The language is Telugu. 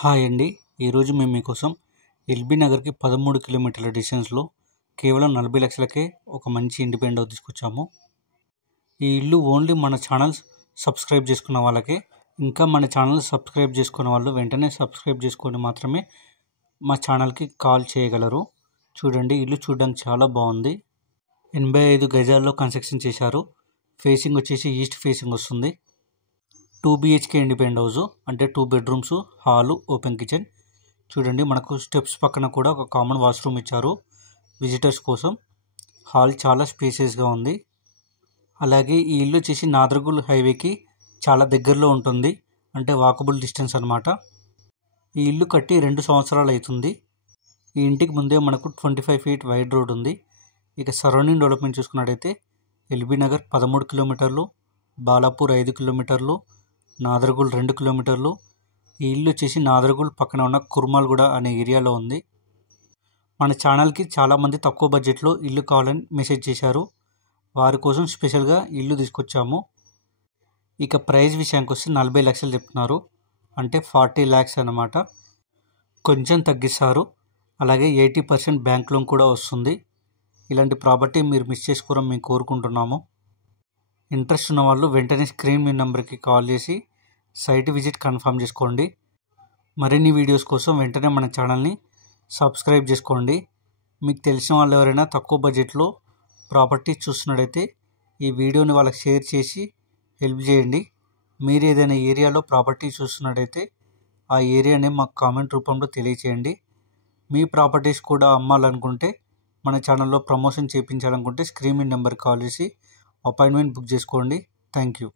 హాయ్ అండి. ఈరోజు మేము మీకోసం ఎల్బీ నగర్కి 13 కిలోమీటర్ల డిస్టెన్స్లో కేవలం 40 లక్షలకే ఒక మంచి ఇండిపెండెంట్ హౌస్ తీసుకొచ్చాము. ఈ ఇల్లు ఓన్లీ మన ఛానల్స్ సబ్స్క్రైబ్ చేసుకున్న వాళ్ళకే. ఇంకా మన ఛానల్ సబ్స్క్రైబ్ చేసుకున్న వాళ్ళు వెంటనే సబ్స్క్రైబ్ చేసుకొని మాత్రమే మా ఛానల్కి కాల్ చేయగలరు. చూడండి, ఇల్లు చూడడానికి చాలా బాగుంది. 85 గజాల్లో కన్స్ట్రక్షన్ చేశారు. ఫేసింగ్ వచ్చేసి ఈస్ట్ ఫేసింగ్ వస్తుంది. 2 BHK ఇండిపెండెంట్ హౌస్, అంటే 2 బెడ్రూమ్స్, హాలు, ఓపెన్ కిచెన్. చూడండి, మనకు స్టెప్స్ పక్కన కూడా ఒక కామన్ వాష్రూమ్ ఇచ్చారు విజిటర్స్ కోసం. హాల్ చాలా స్పేసియస్గా ఉంది. అలాగే ఈ ఇల్లు వచ్చేసి నాదర్గుల్ హైవేకి చాలా దగ్గరలో ఉంటుంది, అంటే వాకబుల్ డిస్టెన్స్ అనమాట. ఈ ఇల్లు కట్టి 2 సంవత్సరాలు అవుతుంది. ఈ ఇంటికి ముందే మనకు 25 ఫీట్ వైడ్ రోడ్ ఉంది. ఇక సరౌండింగ్ డెవలప్మెంట్ చూసుకున్నట్టయితే ఎల్బీ నగర్ 13 కిలోమీటర్లు, బాలాపూర్ 5 కిలోమీటర్లు, నాదర్గుల్ 2 కిలోమీటర్లు. ఈ ఇల్లు వచ్చేసి నాదర్గుల్ పక్కన ఉన్న కుర్మాల్గూడ అనే ఏరియాలో ఉంది. మన ఛానల్కి చాలామంది తక్కువ బడ్జెట్లో ఇల్లు కావాలని మెసేజ్ చేశారు. వారి కోసం స్పెషల్గా ఇల్లు తీసుకొచ్చాము. ఇక ప్రైస్ విషయానికి వస్తే 40 లక్షలు చెప్తున్నారు, అంటే 40 lakhs అన్నమాట. కొంచెం తగ్గిస్తారు. అలాగే 80% బ్యాంక్ లోన్ కూడా వస్తుంది. ఇలాంటి ప్రాపర్టీ మీరు మిస్ చేసుకోరని మేము కోరుకుంటున్నాము. ఇంట్రెస్ట్ ఉన్న వాళ్ళు వెంటనే స్క్రీన్ మీ నెంబర్కి కాల్ చేసి సైట్ విజిట్ కన్ఫర్మ్ చేసుకోండి. మరిన్ని వీడియోస్ కోసం వెంటనే మన ఛానల్ని సబ్స్క్రైబ్ చేసుకోండి. మీకు తెలిసిన వాళ్ళు ఎవరైనా తక్కువ బడ్జెట్లో ప్రాపర్టీ చూస్తున్నట్టయితే ఈ వీడియోని వాళ్ళకి షేర్ చేసి హెల్ప్ చేయండి. మీరు ఏదైనా ఏరియాలో ప్రాపర్టీ చూస్తున్నట్టయితే ఆ ఏరియాని మాకు కామెంట్ రూపంలో తెలియచేయండి. మీ ప్రాపర్టీస్ కూడా అమ్మాలనుకుంటే, మన ఛానల్లో ప్రమోషన్ చేయించాలనుకుంటే స్క్రీన్ మీ నెంబర్కి కాల్ చేసి అపాయింట్మెంట్ బుక్ చేసుకోండి. Thank you.